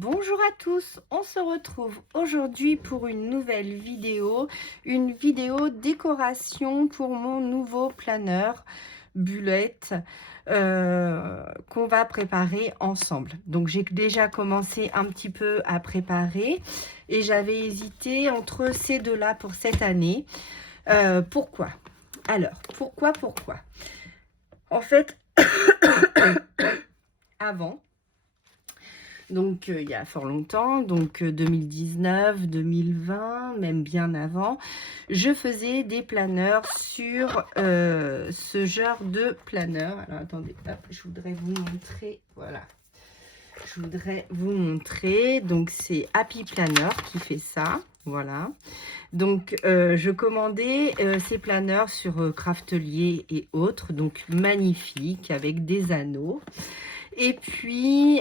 Bonjour à tous, on se retrouve aujourd'hui pour une nouvelle vidéo, une vidéo décoration pour mon nouveau planeur Bullet qu'on va préparer ensemble. Donc j'ai déjà commencé un petit peu à préparer et j'avais hésité entre ces deux-là pour cette année. Pourquoi? Alors, pourquoi? En fait, avant, donc il y a fort longtemps, donc 2019, 2020, même bien avant, je faisais des planeurs sur ce genre de planeur. Alors attendez, hop, je voudrais vous montrer, voilà. Je voudrais vous montrer, donc c'est Happy Planner qui fait ça, voilà. Donc je commandais ces planeurs sur Craftelier et autres, donc magnifiques avec des anneaux. Et puis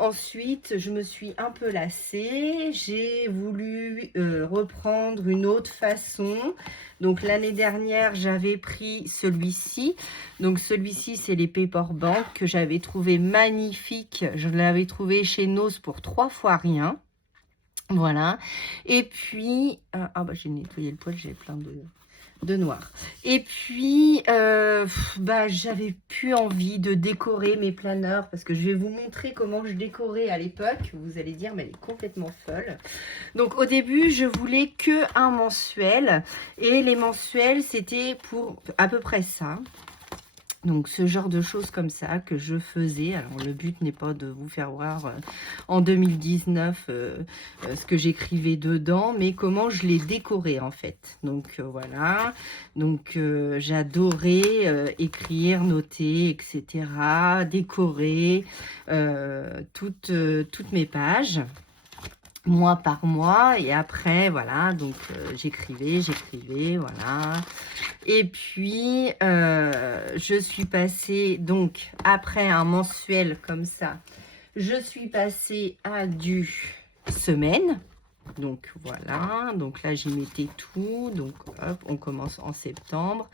ensuite, je me suis un peu lassée. J'ai voulu reprendre une autre façon. Donc l'année dernière, j'avais pris celui-ci. Donc celui-ci, c'est les Paperbank que j'avais trouvé magnifique. Je l'avais trouvé chez Noz pour 3 fois rien. Voilà. Et puis, ah bah j'ai nettoyé le poêle, j'ai plein de noir. Et puis, j'avais plus envie de décorer mes planeurs parce que je vais vous montrer comment je décorais à l'époque. Vous allez dire, mais elle est complètement folle. Donc, au début, je voulais que un mensuel et les mensuels, c'était pour à peu près ça. Donc, ce genre de choses comme ça que je faisais. Alors, le but n'est pas de vous faire voir en 2019 ce que j'écrivais dedans, mais comment je les décorais en fait. Donc, voilà. Donc, j'adorais écrire, noter, etc. Décorer toutes mes pages. Mois par mois, et après voilà, donc j'écrivais, voilà. Et puis je suis passée, donc après un mensuel comme ça, je suis passée à du semaine. Donc voilà, donc là j'y mettais tout, donc hop, on commence en septembre.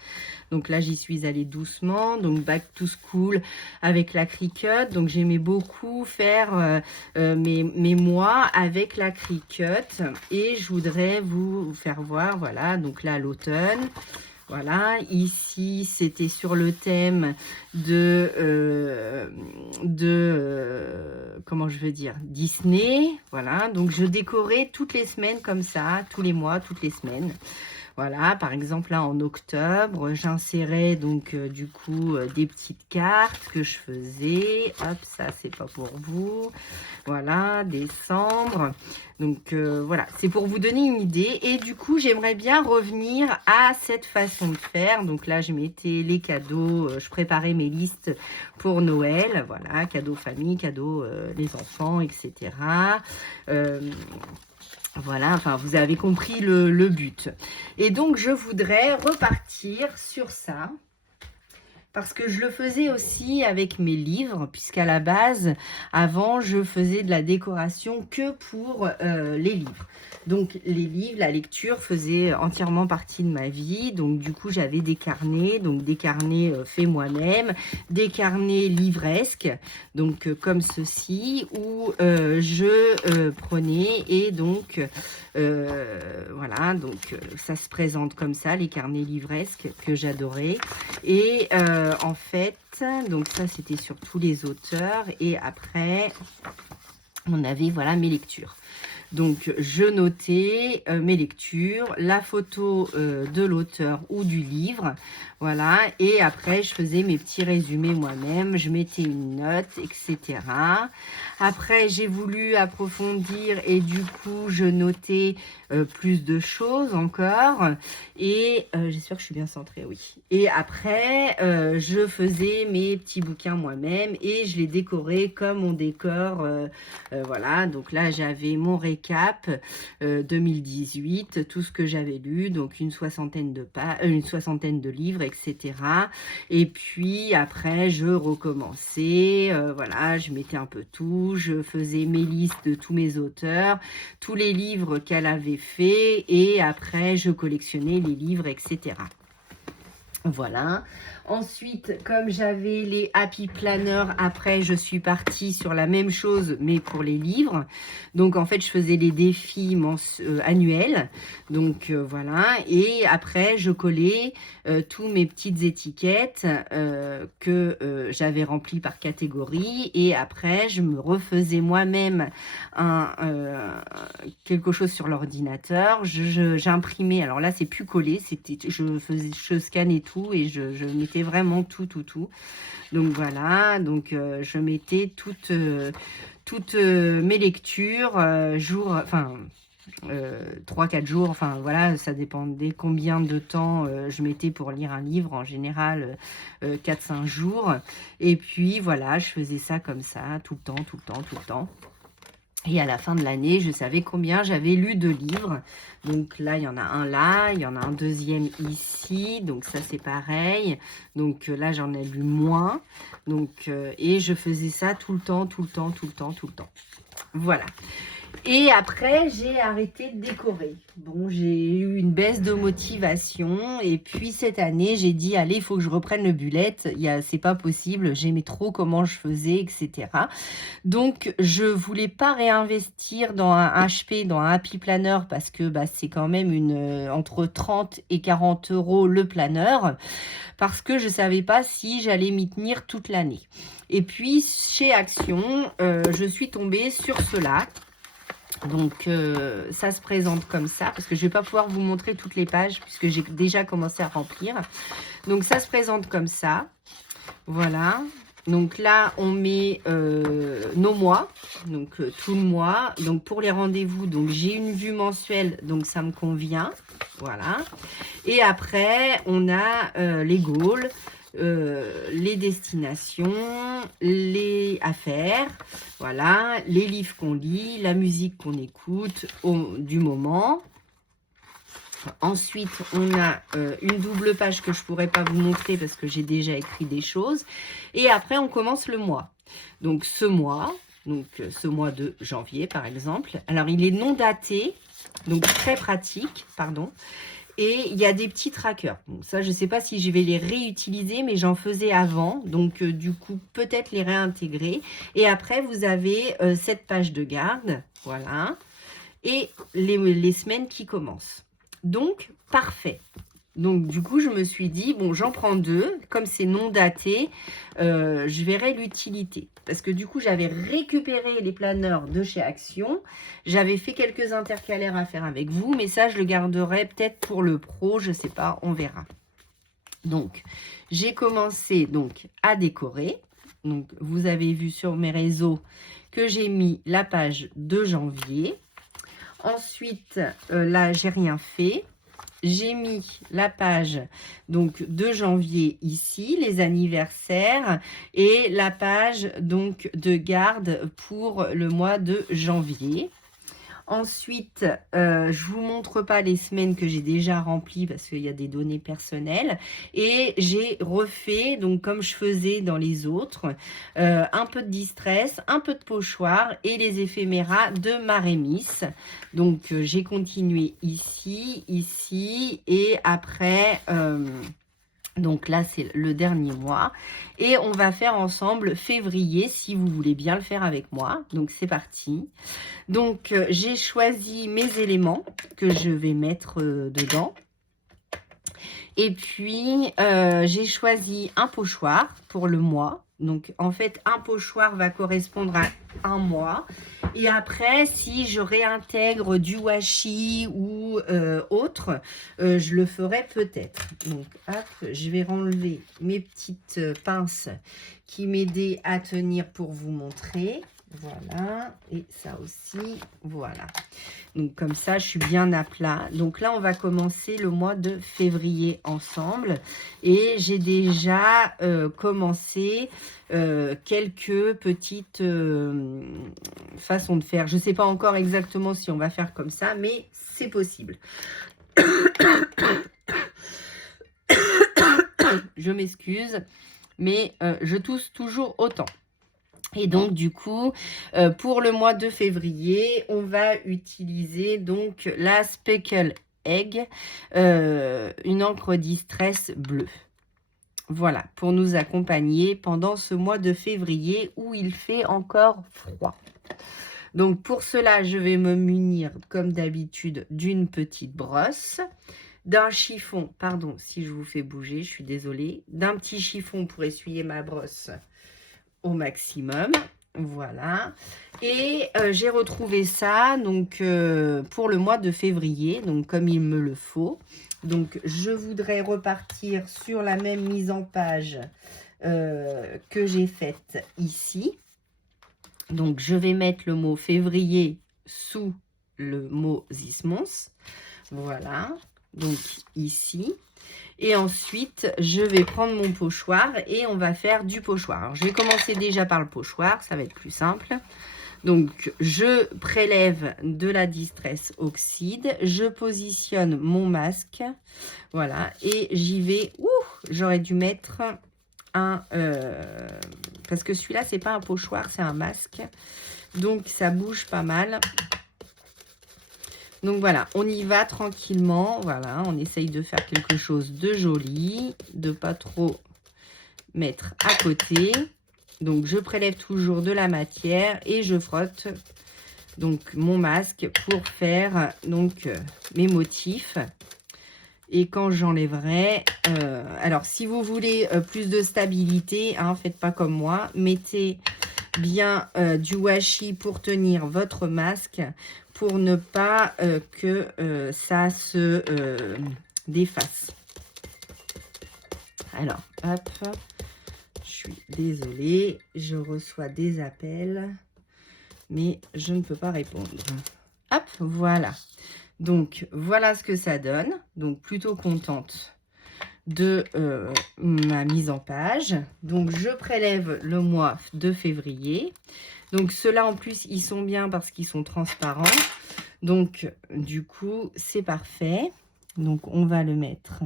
Donc là j'y suis allée doucement, donc back to school avec la Cricut. Donc j'aimais beaucoup faire mes mois avec la Cricut et je voudrais vous faire voir, voilà, donc là l'automne. Voilà, ici c'était sur le thème comment je veux dire, Disney. Voilà, donc je décorais toutes les semaines comme ça, tous les mois, toutes les semaines. Voilà, par exemple là en octobre, j'insérais donc du coup des petites cartes que je faisais. Hop, ça c'est pas pour vous. Voilà, décembre. Donc voilà, c'est pour vous donner une idée. Et du coup, j'aimerais bien revenir à cette façon de faire. Donc là, je mettais les cadeaux, je préparais mes listes pour Noël. Voilà, cadeaux famille, cadeaux les enfants, etc. Voilà, enfin, vous avez compris le but. Et donc, je voudrais repartir sur ça. Parce que je le faisais aussi avec mes livres, puisqu'à la base, avant, je faisais de la décoration que pour les livres. Donc, les livres, la lecture faisait entièrement partie de ma vie. Donc, du coup, j'avais des carnets, donc des carnets faits moi-même, des carnets livresques, donc comme ceci, où je prenais et donc, voilà, donc ça se présente comme ça, les carnets livresques que j'adorais. Et en fait, donc ça c'était sur tous les auteurs et après on avait voilà mes lectures. Donc je notais mes lectures, la photo de l'auteur ou du livre, voilà, et après je faisais mes petits résumés moi-même, je mettais une note, etc. Après j'ai voulu approfondir et du coup je notais plus de choses encore et j'espère que je suis bien centrée, oui. Et après je faisais mes petits bouquins moi-même et je les décorais comme on décore, voilà. Donc là j'avais mon récap 2018, tout ce que j'avais lu, donc une soixantaine de livres, etc. Et puis après je recommençais, voilà, je mettais un peu tout, je faisais mes listes de tous mes auteurs, tous les livres qu'elle avait fait et après je collectionnais les livres, etc. Voilà. Ensuite, comme j'avais les Happy Planner, après je suis partie sur la même chose mais pour les livres. Donc en fait je faisais les défis annuels. Donc voilà, et après je collais tous mes petites étiquettes que j'avais remplies par catégorie, et après je me refaisais moi-même quelque chose sur l'ordinateur. J'imprimais, alors là c'est plus collé, je scannais tout et je mettais vraiment tout. Donc voilà, donc je mettais toutes mes lectures, 3-4 jours, enfin voilà, ça dépendait combien de temps je mettais pour lire un livre, en général 4-5 jours. Et puis voilà, je faisais ça comme ça, tout le temps. Et à la fin de l'année, je savais combien j'avais lu de livres. Donc là, il y en a un là, il y en a un deuxième ici. Donc ça, c'est pareil. Donc là, j'en ai lu moins. Donc, et je faisais ça tout le temps. Voilà. Et après, j'ai arrêté de décorer. Bon, j'ai eu une baisse de motivation. Et puis, cette année, j'ai dit, allez, il faut que je reprenne le bullet. C'est pas possible. J'aimais trop comment je faisais, etc. Donc, je voulais pas réinvestir dans un HP, dans un Happy Planner, parce que c'est quand même entre 30 et 40 euros le planeur, parce que je savais pas si j'allais m'y tenir toute l'année. Et puis, chez Action, je suis tombée sur cela. Donc, ça se présente comme ça, parce que je ne vais pas pouvoir vous montrer toutes les pages, puisque j'ai déjà commencé à remplir. Donc, ça se présente comme ça. Voilà. Donc là, on met nos mois, donc tout le mois. Donc, pour les rendez-vous, donc j'ai une vue mensuelle, donc ça me convient. Voilà. Et après, on a les goals, les destinations, les affaires, voilà, les livres qu'on lit, la musique qu'on écoute du moment. Ensuite, on a une double page que je ne pourrais pas vous montrer parce que j'ai déjà écrit des choses. Et après, on commence le mois. Donc, ce mois de janvier, par exemple. Alors, il est non daté, donc très pratique, pardon. Et il y a des petits trackers. Donc ça, je ne sais pas si je vais les réutiliser, mais j'en faisais avant. Donc, du coup, peut-être les réintégrer. Et après, vous avez cette page de garde. Voilà. Et les semaines qui commencent. Donc, parfait. Donc, du coup, je me suis dit, bon, j'en prends 2. Comme c'est non daté, je verrai l'utilité. Parce que du coup, j'avais récupéré les planeurs de chez Action. J'avais fait quelques intercalaires à faire avec vous. Mais ça, je le garderai peut-être pour le pro. Je ne sais pas, on verra. Donc, j'ai commencé donc à décorer. Donc, vous avez vu sur mes réseaux que j'ai mis la page de janvier. Ensuite, là, j'ai rien fait. J'ai mis la page donc de janvier ici, les anniversaires, et la page donc de garde pour le mois de janvier. Ensuite, je ne vous montre pas les semaines que j'ai déjà remplies parce qu'il y a des données personnelles. Et j'ai refait, donc comme je faisais dans les autres, un peu de distress, un peu de pochoir et les éphéméras de Marémis. Donc, j'ai continué ici et après... donc là, c'est le dernier mois. Et on va faire ensemble février, si vous voulez bien le faire avec moi. Donc, c'est parti. Donc, j'ai choisi mes éléments que je vais mettre dedans. Et puis, j'ai choisi un pochoir pour le mois. Donc, en fait, un pochoir va correspondre à un mois. Et après, si je réintègre du washi ou autre, je le ferai peut-être. Donc, hop, je vais enlever mes petites pinces qui m'aidaient à tenir pour vous montrer. Voilà, et ça aussi, voilà. Donc, comme ça, je suis bien à plat. Donc là, on va commencer le mois de février ensemble. Et j'ai déjà commencé quelques petites façons de faire. Je ne sais pas encore exactement si on va faire comme ça, mais c'est possible. Je m'excuse, mais je tousse toujours autant. Et donc, du coup, pour le mois de février, on va utiliser donc la Speckle Egg, une encre distress bleue. Voilà, pour nous accompagner pendant ce mois de février où il fait encore froid. Donc pour cela, je vais me munir comme d'habitude d'une petite brosse, d'un chiffon, pardon si je vous fais bouger, je suis désolée, d'un petit chiffon pour essuyer ma brosse au maximum. Voilà. Et j'ai retrouvé ça donc pour le mois de février, donc comme il me le faut. Donc je voudrais repartir sur la même mise en page que j'ai faite ici. Donc je vais mettre le mot février sous le mot This month. Voilà. Donc ici. Et ensuite, je vais prendre mon pochoir et on va faire du pochoir. Alors, je vais commencer déjà par le pochoir, ça va être plus simple. Donc, je prélève de la Distress Oxide. Je positionne mon masque. Voilà. Et j'y vais. Ouh, j'aurais dû mettre un... parce que celui-là, c'est pas un pochoir, c'est un masque. Donc, ça bouge pas mal. Donc voilà, on y va tranquillement. Voilà, on essaye de faire quelque chose de joli, de pas trop mettre à côté. Donc je prélève toujours de la matière et je frotte donc mon masque pour faire donc mes motifs. Et quand j'enlèverai, alors si vous voulez plus de stabilité, hein, faites pas comme moi, mettez bien du washi pour tenir votre masque, pour ne pas que ça se défasse. Alors, hop, je suis désolée, je reçois des appels, mais je ne peux pas répondre. Hop, voilà. Donc, voilà ce que ça donne. Donc, plutôt contente de ma mise en page. Donc, je prélève le mois de février. Donc, ceux-là, en plus, ils sont bien parce qu'ils sont transparents. Donc, du coup, c'est parfait. Donc, on va le mettre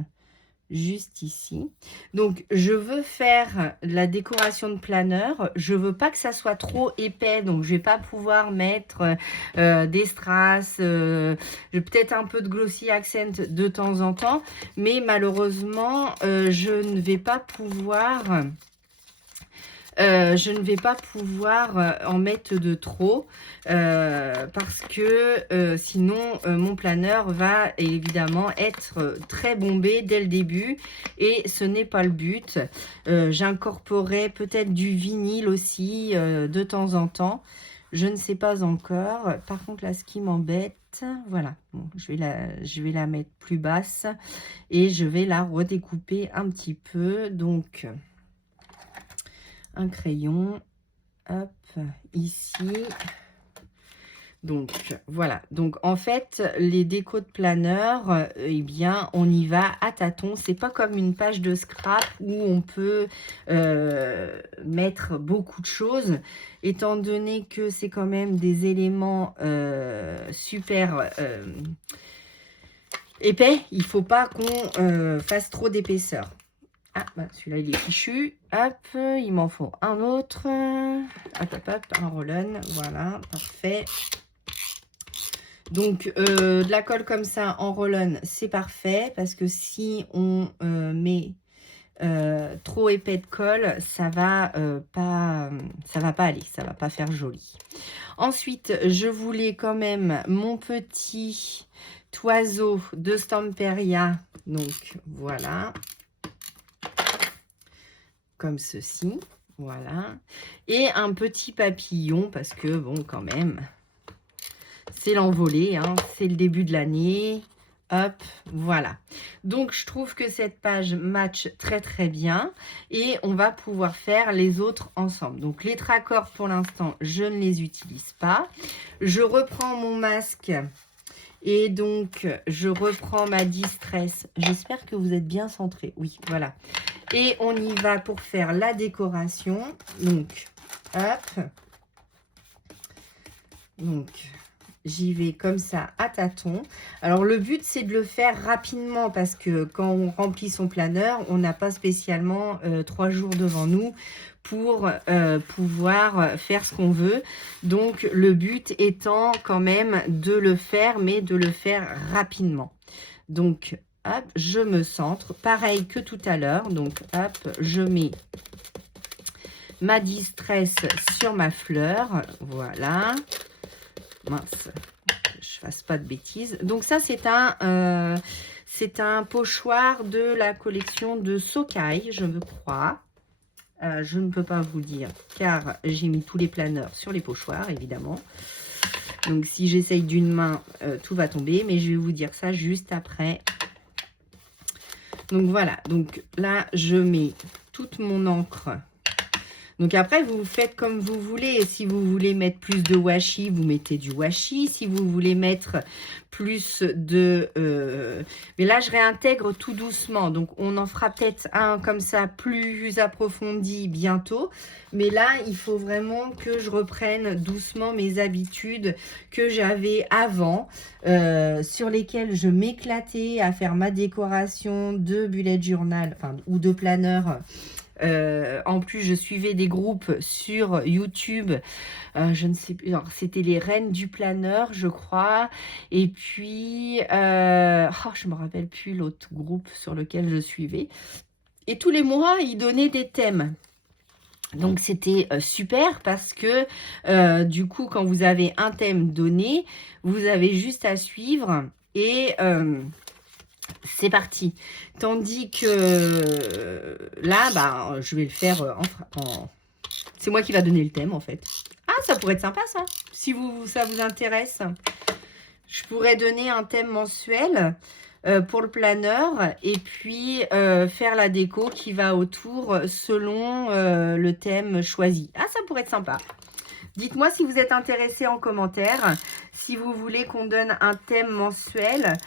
juste ici. Donc, je veux faire la décoration de planeur. Je veux pas que ça soit trop épais. Donc, je vais pas pouvoir mettre des strass, peut-être un peu de glossy accent de temps en temps. Mais malheureusement, je ne vais pas pouvoir... en mettre de trop parce que sinon mon planeur va évidemment être très bombé dès le début et ce n'est pas le but. J'incorporerai peut-être du vinyle aussi de temps en temps. Je ne sais pas encore. Par contre là, ce qui m'embête, voilà, bon, je vais la mettre plus basse et je vais la redécouper un petit peu. Donc un crayon, hop, ici. Donc, voilà. Donc, en fait, les décos de planeur, eh bien, on y va à tâtons. C'est pas comme une page de scrap où on peut mettre beaucoup de choses. Étant donné que c'est quand même des éléments super épais, il faut pas qu'on fasse trop d'épaisseur. Ah, bah, celui-là, il est fichu. Hop, il m'en faut un autre. Hop, hop, hop, un roll-on. Voilà, parfait. Donc, de la colle comme ça en roll-on, c'est parfait. Parce que si on met trop épais de colle, ça va pas aller. Ça va pas faire joli. Ensuite, je voulais quand même mon petit oiseau de Stamperia. Donc, voilà. Comme ceci, voilà, et un petit papillon parce que bon, quand même, c'est l'envolée, hein, c'est le début de l'année. Hop, voilà. Donc je trouve que cette page match très très bien et on va pouvoir faire les autres ensemble. Donc les tracors pour l'instant, je ne les utilise pas. Je reprends mon masque. Et donc, je reprends ma Distress. J'espère que vous êtes bien centré. Oui, voilà. Et on y va pour faire la décoration. Donc, hop. Donc, j'y vais comme ça à tâtons. Alors, le but, c'est de le faire rapidement parce que quand on remplit son planeur, on n'a pas spécialement 3 jours devant nous pour pouvoir faire ce qu'on veut. Donc, le but étant quand même de le faire, mais de le faire rapidement. Donc, hop, je me centre. Pareil que tout à l'heure. Donc, hop, je mets ma distress sur ma fleur. Voilà. Mince, je fasse pas de bêtises. Donc ça, c'est un pochoir de la collection de Sokai, je me crois. Je ne peux pas vous dire, car j'ai mis tous les planeurs sur les pochoirs, évidemment. Donc, si j'essaye d'une main, tout va tomber. Mais je vais vous dire ça juste après. Donc, voilà. Donc, là, je mets toute mon encre. Donc, après, vous faites comme vous voulez. Si vous voulez mettre plus de washi, vous mettez du washi. Si vous voulez mettre plus de... Mais là, je réintègre tout doucement. Donc, on en fera peut-être un comme ça, plus approfondi bientôt. Mais là, il faut vraiment que je reprenne doucement mes habitudes que j'avais avant, sur lesquelles je m'éclatais à faire ma décoration de bullet journal, enfin, ou de planeur. En plus, je suivais des groupes sur YouTube. Je ne sais plus. C'était les reines du planeur, je crois. Et puis, je me rappelle plus l'autre groupe sur lequel je suivais. Et tous les mois, ils donnaient des thèmes. Donc, c'était super parce que du coup, quand vous avez un thème donné, vous avez juste à suivre et... c'est parti. Tandis que là, bah, je vais le faire c'est moi qui va donner le thème, en fait. Ah, ça pourrait être sympa, ça. Si ça vous intéresse. Je pourrais donner un thème mensuel pour le planeur. Et puis, faire la déco qui va autour selon le thème choisi. Ah, ça pourrait être sympa. Dites-moi si vous êtes intéressé en commentaire, si vous voulez qu'on donne un thème mensuel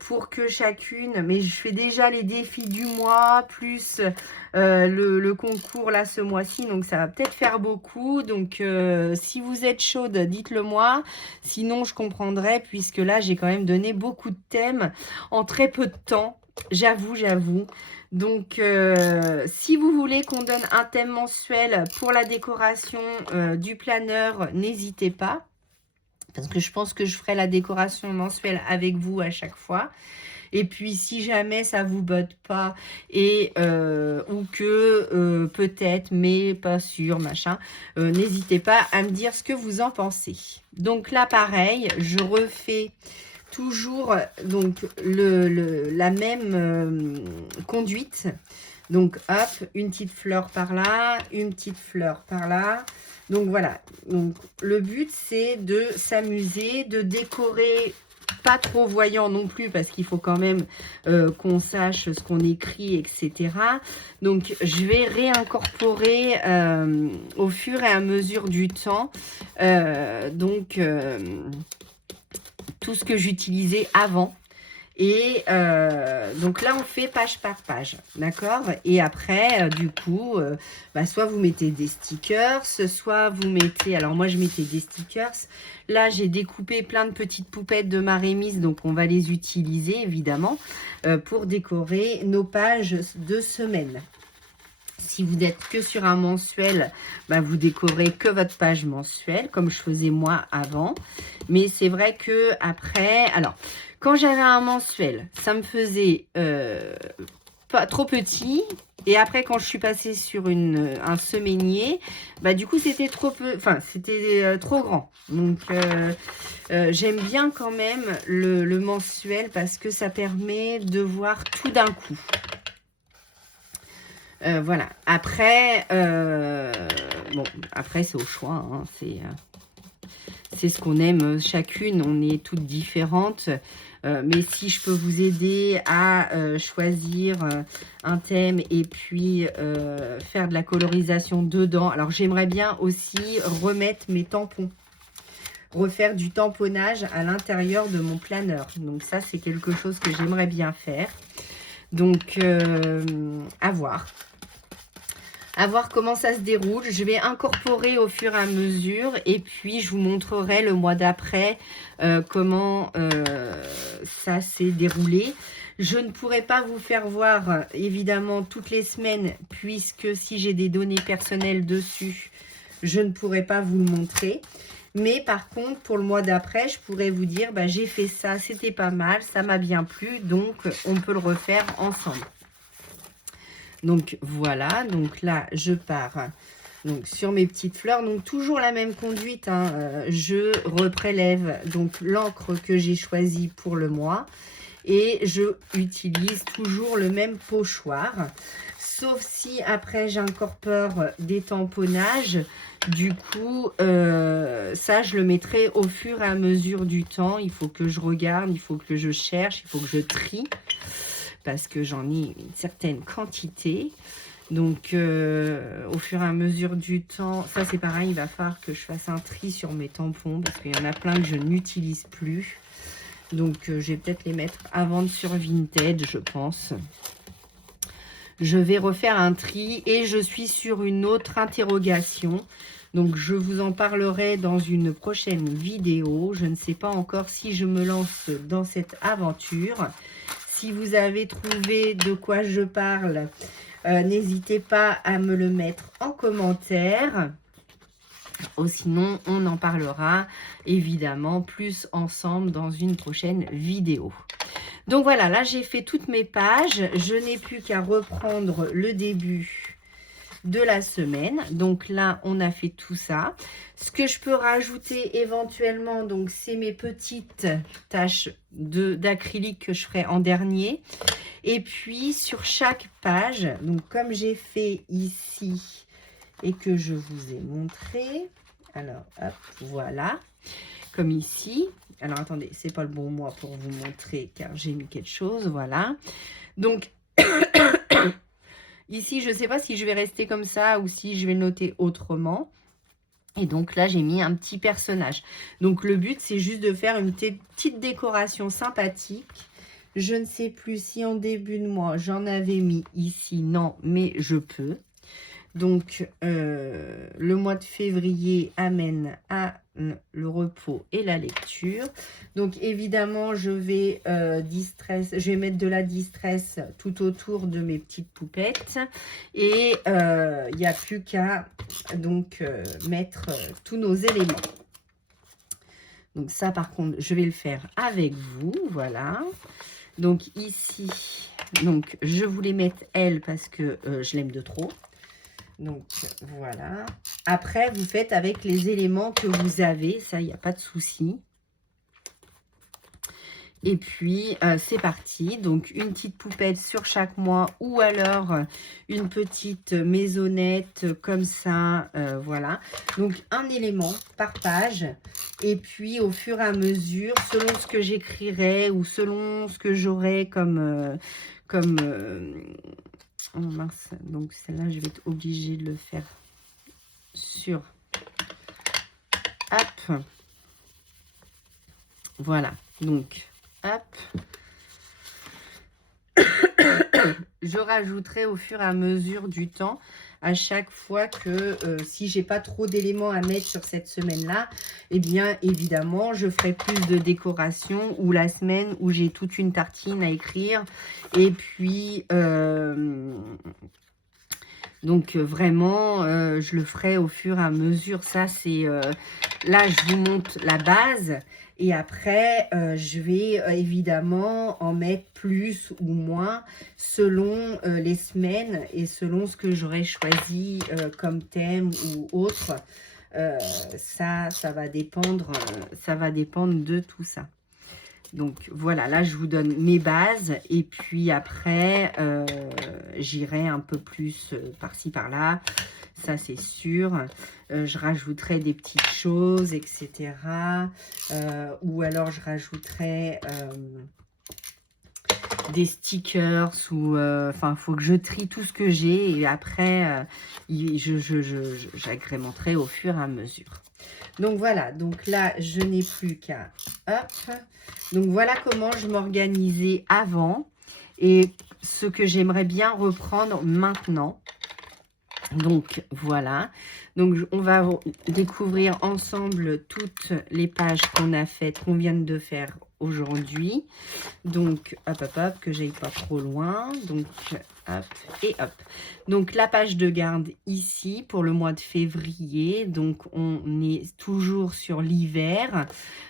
pour que chacune, mais je fais déjà les défis du mois, plus le concours là ce mois-ci, donc ça va peut-être faire beaucoup. Donc si vous êtes chaude, dites-le moi, sinon je comprendrai puisque là j'ai quand même donné beaucoup de thèmes en très peu de temps. J'avoue. Donc, si vous voulez qu'on donne un thème mensuel pour la décoration du planeur, n'hésitez pas. Parce que je pense que je ferai la décoration mensuelle avec vous à chaque fois. Et puis, si jamais ça vous botte pas et ou que peut-être, mais pas sûr, machin, n'hésitez pas à me dire ce que vous en pensez. Donc là, pareil, je refais... toujours donc la même conduite. Donc hop, une petite fleur par là, une petite fleur par là. Donc voilà. Donc le but c'est de s'amuser, de décorer pas trop voyant non plus parce qu'il faut quand même qu'on sache ce qu'on écrit, etc. Donc je vais réincorporer au fur et à mesure du temps. Tout ce que j'utilisais avant. Et donc là, on fait page par page, d'accord? Et après, du coup, soit vous mettez des stickers, soit vous mettez... Alors moi, je mettais des stickers. Là, j'ai découpé plein de petites poupettes de Marémis, donc on va les utiliser, évidemment, pour décorer nos pages de semaine. Si vous n'êtes que sur un mensuel, vous décorez que votre page mensuelle, comme je faisais moi avant. Mais c'est vrai que après, alors, quand j'avais un mensuel, ça me faisait pas trop petit. Et après, quand je suis passée sur un semainier, du coup, c'était trop peu, c'était trop grand. Donc, j'aime bien quand même le mensuel parce que ça permet de voir tout d'un coup. Voilà. Après, après c'est au choix. Hein. C'est ce qu'on aime chacune. On est toutes différentes. Mais si je peux vous aider à choisir un thème et puis faire de la colorisation dedans. Alors, j'aimerais bien aussi remettre mes tampons. Refaire du tamponnage à l'intérieur de mon planeur. Donc, ça, c'est quelque chose que j'aimerais bien faire. Donc, à voir. À voir comment ça se déroule. Je vais incorporer au fur et à mesure. Et puis, je vous montrerai le mois d'après comment ça s'est déroulé. Je ne pourrai pas vous faire voir, évidemment, toutes les semaines, puisque si j'ai des données personnelles dessus, je ne pourrai pas vous le montrer. Mais par contre, pour le mois d'après, je pourrais vous dire, bah, j'ai fait ça, c'était pas mal, ça m'a bien plu, donc on peut le refaire ensemble. Donc voilà, donc là, je pars donc sur mes petites fleurs. Donc toujours la même conduite, hein, je reprélève donc l'encre que j'ai choisie pour le mois. Et je utilise toujours le même pochoir. Sauf si après j'incorpore des tamponnages. Du coup, ça je le mettrai au fur et à mesure du temps. Il faut que je regarde, il faut que je cherche, il faut que je trie. Parce que j'en ai une certaine quantité. Donc, au fur et à mesure du temps, ça c'est pareil, il va falloir que je fasse un tri sur mes tampons. Parce qu'il y en a plein que je n'utilise plus. Donc, je vais peut-être les mettre à vendre sur Vinted, je pense. Je vais refaire un tri et je suis sur une autre interrogation. Donc, je vous en parlerai dans une prochaine vidéo. Je ne sais pas encore si je me lance dans cette aventure. Si vous avez trouvé de quoi je parle, n'hésitez pas à me le mettre en commentaire. Ou sinon, on en parlera évidemment plus ensemble dans une prochaine vidéo. Donc voilà, là j'ai fait toutes mes pages. Je n'ai plus qu'à reprendre le début de la semaine. Donc là, on a fait tout ça. Ce que je peux rajouter éventuellement, donc c'est mes petites taches d'acrylique que je ferai en dernier. Et puis sur chaque page, donc comme j'ai fait ici et que je vous ai montré. Alors, hop, voilà. Comme ici. Alors, attendez, c'est pas le bon mois pour vous montrer car j'ai mis quelque chose. Voilà. Donc, ici, je ne sais pas si je vais rester comme ça ou si je vais le noter autrement. Et donc là, j'ai mis un petit personnage. Donc, le but, c'est juste de faire une petite décoration sympathique. Je ne sais plus si en début de mois, j'en avais mis ici. Non, mais je peux. Donc, le mois de février amène à le repos et la lecture. Donc, évidemment, je vais mettre de la distress tout autour de mes petites poupettes. Et il n'y a plus qu'à donc mettre tous nos éléments. Donc, ça, par contre, je vais le faire avec vous. Voilà. Donc, ici, donc, je voulais mettre elle parce que je l'aime de trop. Donc, voilà. Après, vous faites avec les éléments que vous avez. Ça, il n'y a pas de souci. Et puis, c'est parti. Donc, une petite poupette sur chaque mois ou alors une petite maisonnette comme ça. Voilà. Donc, un élément par page. Et puis, au fur et à mesure, selon ce que j'écrirai ou selon ce que j'aurai comme... oh mince, donc celle-là, je vais être obligée de le faire sur... Hop. Voilà, donc, hop. Je rajouterai au fur et à mesure du temps, à chaque fois que si j'ai pas trop d'éléments à mettre sur cette semaine-là, eh bien, évidemment, je ferai plus de décoration ou la semaine où j'ai toute une tartine à écrire. Et puis, donc, vraiment, je le ferai au fur et à mesure. Ça, c'est... là, je vous montre la base. Et après, je vais évidemment en mettre plus ou moins selon les semaines et selon ce que j'aurais choisi comme thème ou autre. Ça va dépendre de tout ça. Donc, voilà, là, je vous donne mes bases. Et puis après, j'irai un peu plus par-ci, par-là. Ça, c'est sûr. Je rajouterai des petites choses, etc. Ou alors, je rajouterai des stickers. Enfin, il faut que je trie tout ce que j'ai. Et après, j'agrémenterai au fur et à mesure. Donc, voilà. Donc, là, je n'ai plus qu'à... Hop. Donc, voilà comment je m'organisais avant. Et ce que j'aimerais bien reprendre maintenant. Donc, voilà. Donc, on va découvrir ensemble toutes les pages qu'on vient de faire aujourd'hui. Donc, hop, hop, hop, que j'aille pas trop loin. Donc, hop et hop. Donc la page de garde ici pour le mois de février. Donc on est toujours sur l'hiver.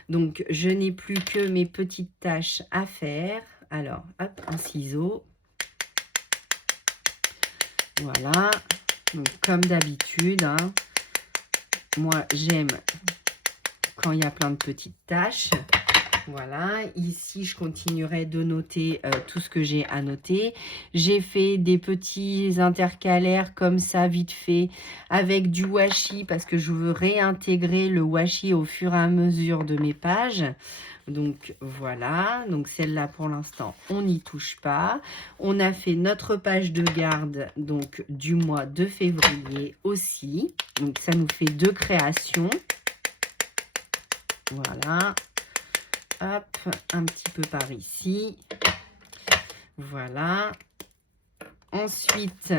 Donc je n'ai plus que mes petites tâches à faire. Alors hop, un ciseau. Voilà. Donc comme d'habitude, hein, moi j'aime quand il y a plein de petites tâches. Voilà, ici je continuerai de noter tout ce que j'ai à noter. J'ai fait des petits intercalaires comme ça vite fait avec du washi parce que je veux réintégrer le washi au fur et à mesure de mes pages. Donc voilà, donc celle-là pour l'instant on n'y touche pas. On a fait notre page de garde donc du mois de février aussi. Donc ça nous fait 2 créations. Voilà. Hop, un petit peu par ici. Voilà. Ensuite,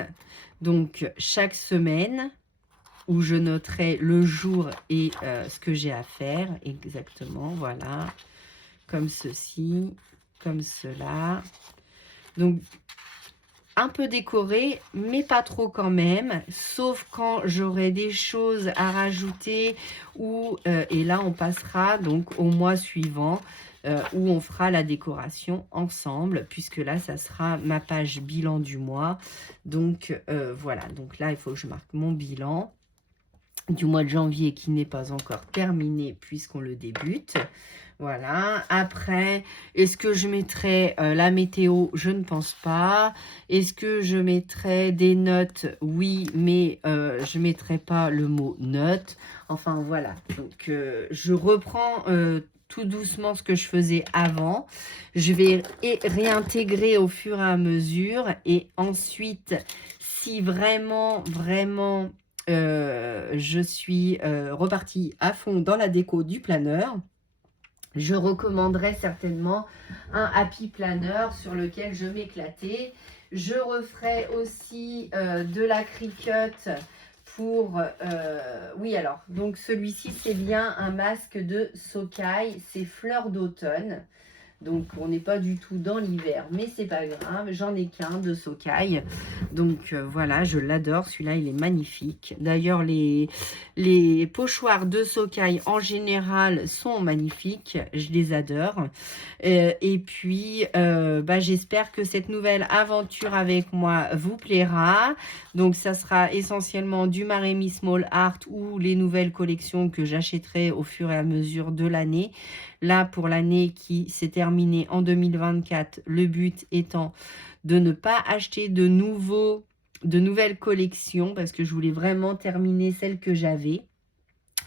donc, chaque semaine, où je noterai le jour et ce que j'ai à faire. Exactement, voilà. Comme ceci, comme cela. Donc, un peu décoré, mais pas trop quand même, sauf quand j'aurai des choses à rajouter ou et là on passera donc au mois suivant où on fera la décoration ensemble, puisque là ça sera ma page bilan du mois. Donc voilà, donc là il faut que je marque mon bilan du mois de janvier qui n'est pas encore terminé puisqu'on le débute. Voilà. Après, est-ce que je mettrai la météo? Je ne pense pas. Est-ce que je mettrai des notes? Oui, mais je ne mettrai pas le mot note. Enfin, voilà. Donc, je reprends tout doucement ce que je faisais avant. Je vais réintégrer au fur et à mesure. Et ensuite, si vraiment je suis repartie à fond dans la déco du planeur, je recommanderais certainement un Happy Planner sur lequel je m'éclatais. Je referai aussi de la Cricut pour... oui, alors, donc celui-ci, c'est bien un masque de Sokai. C'est Fleur d'automne. Donc, on n'est pas du tout dans l'hiver, mais c'est pas grave. J'en ai qu'un de Sokai. Donc, voilà, je l'adore. Celui-là, il est magnifique. D'ailleurs, les pochoirs de Sokai, en général, sont magnifiques. Je les adore. Et puis, j'espère que cette nouvelle aventure avec moi vous plaira. Donc, ça sera essentiellement du Maremi Small Art ou les nouvelles collections que j'achèterai au fur et à mesure de l'année. Là, pour l'année qui s'est terminée en 2024, le but étant de ne pas acheter de nouvelles collections parce que je voulais vraiment terminer celle que j'avais.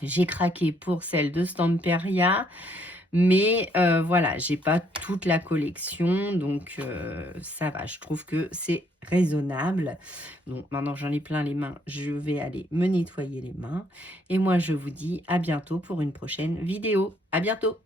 J'ai craqué pour celle de Stamperia. Mais voilà, j'ai pas toute la collection, donc ça va, je trouve que c'est raisonnable. Donc maintenant j'en ai plein les mains, je vais aller me nettoyer les mains. Et moi je vous dis à bientôt pour une prochaine vidéo. À bientôt!